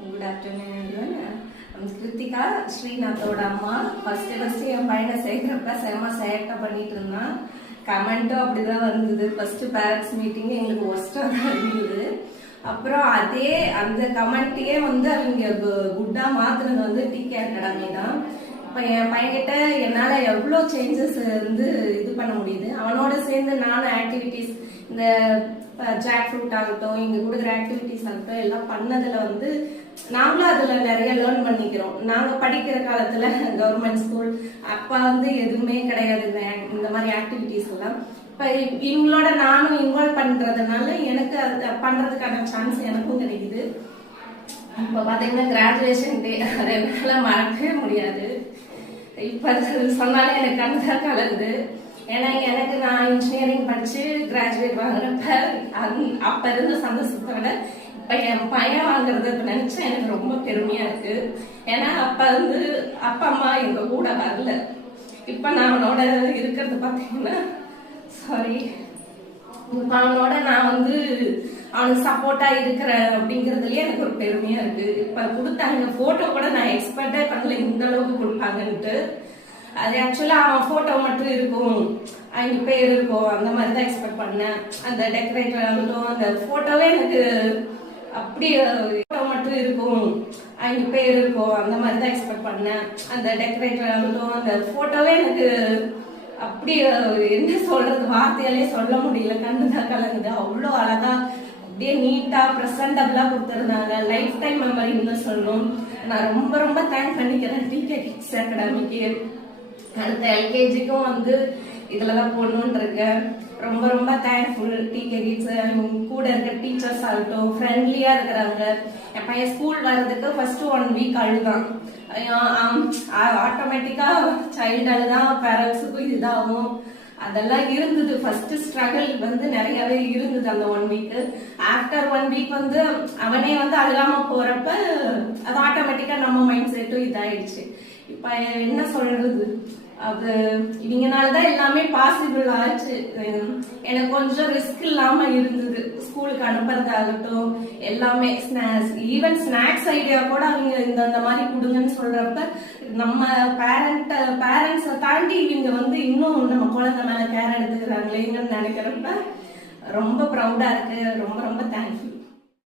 Good afternoon. Kiruthika ஸ்ரீநாத்தோட அம்மா. First என் பையனை சேர்க்கிறப்ப செம சேட்டை பண்ணிட்டு இருந்தான். கமெண்ட்டும் அப்படிதான் வந்தது. ஃபர்ஸ்ட் பேரண்ட்ஸ் மீட்டிங் எங்களுக்கு ஒஸ்டா தான் இருந்தது. அப்புறம் அதே அந்த கமெண்ட்டையே வந்து அவங்க குட்டா மாத்துறது வந்து டிகே அகாடமி தான். இப்போ என் பையன்கிட்ட என்னால் எவ்வளோ சேஞ்சஸ் வந்து இது பண்ண முடியுது. அவனோட சேர்ந்து நானும் ஆக்டிவிட்டிஸ், இந்த ஜாக் ஃப்ரூட் ஆகட்டும், இங்கே கொடுக்குற ஆக்டிவிட்டிஸ் ஆகட்டும், எல்லாம் பண்ணதில் வந்து நாங்களும் அதில் நிறைய லேர்ன் பண்ணிக்கிறோம். நாங்கள் படிக்கிற காலத்தில் கவர்மெண்ட் ஸ்கூல் அப்போ வந்து எதுவுமே கிடையாது இந்த மாதிரி ஆக்டிவிட்டிஸ் எல்லாம். இப்போ இவங்களோட நானும் இன்வால்வ் பண்ணுறதுனால எனக்கு அது பண்ணுறதுக்கான சான்ஸ் எனக்கும் கிடைக்குது. இப்போ பார்த்தீங்கன்னா கிராஜுவேஷன் டே அதை என்னால் மறக்கவே முடியாது. இப்போ சொன்னாலே எனக்கு கண்ணுதான் கலகுது. ஏன்னா எனக்கு நான் இன்ஜினியரிங் படிச்சு கிராஜுவேட் வாங்குறப்ப அப்ப இருந்த சந்தோஷத்தோட இப்ப என் பையன் வாங்குறத நினைச்சா எனக்கு ரொம்ப பெருமையா இருக்கு. ஏன்னா அப்ப வந்து அப்பா அம்மா எங்க கூட வரல. இப்ப நான் அவனோட இருக்கிறது பாத்தீங்கன்னா இப்ப அவனோட நான் வந்து அவனுக்கு சப்போர்ட்டா இருக்கிறேன் அப்படிங்கறதுலயே எனக்கு ஒரு பெருமையா இருக்கு. இப்ப கொடுத்தாங்க போட்டோ கூட நான் எக்ஸ்பெக்டே பண்ணல இந்த அளவுக்கு கொடுப்பாங்கன்ட்டு. அது ஆக்சுவலா அவன் போட்டோ மட்டும் இருக்கும், அவங்க பேர் இருக்கும், அந்த மாதிரி தான் எக்ஸ்பெக்ட் பண்ணேன். அந்த டெக்கரேட்டர் ஆகட்டும், அந்த போட்டோவே எனக்கு அப்படி போட்டோ மட்டும் இருக்கும், அவங்க பேர் இருக்கும், அந்த மாதிரி தான் எக்ஸ்பெக்ட் பண்ணேன். அந்த டெக்கரேட்டர் ஆகட்டும், அந்த போட்டோவே எனக்கு அப்படி என்ன சொல்றது, வார்த்தையாலே சொல்ல முடியல, கண்ணுதான் கலங்குது. அவ்வளோ அழகா அப்படியே நீட்டா ப்ரெசன்டபிளா கொடுத்துருந்தாங்க. லைஃப் டைம் மெமரின்னு சொல்லணும். நான் ரொம்ப ரொம்ப தேங்க் பண்ணிக்கிறேன் டிகே கிட்ஸ் அகாடமிக்கு. அடுத்த எல்கேஜிக்கும் வந்து இதுலதான் போடணும்னு இருக்கேன். ரொம்ப ரொம்ப தேங்க்ஃபுல் டிகே கிட்ஸ். கூட இருக்க டீச்சர்ஸ் ஆகட்டும், ஃப்ரெண்ட்லியா இருக்கிறாங்க. என் பையன் ஸ்கூல் வர்றதுக்கு ஃபர்ஸ்ட் 1 வீக் அழுதான். ஆட்டோமேட்டிக்கா சைல்டு அழுதான், பேரண்ட்ஸுக்கும் இதுதாகும். அதெல்லாம் இருந்தது. ஃபர்ஸ்ட் ஸ்ட்ரகிள் வந்து நிறையவே இருந்தது அந்த 1 வீக். ஆஃப்டர் 1 வீக் வந்து அவனே வந்து அழுகாம போறப்ப அது ஆட்டோமேட்டிக்கா நம்ம மைண்ட் செட்டும் இதாயிடுச்சு. இப்ப என்ன சொல்றது, அது இவங்கனாலதான் எல்லாமே பாசிபிள் ஆச்சு. எனக்கு கொஞ்சம் ரிஸ்க் இல்லாம இருந்தது. ஸ்கூலுக்கு அனுப்புறதாகட்டும் எல்லாமே, ஈவன் ஸ்நாக்ஸ் ஐடியா கூட அவங்க இந்த மாதிரி கொடுங்கன்னு சொல்றப்ப நம்ம பேரண்ட்ஸை தாண்டி இவங்க வந்து இன்னும் நம்ம குழந்தை மேல கேர் எடுத்துக்கிறாங்களேங்கன்னு நினைக்கிறப்ப ரொம்ப ப்ரௌடா இருக்கு. ரொம்ப ரொம்ப தேங்க்யூ.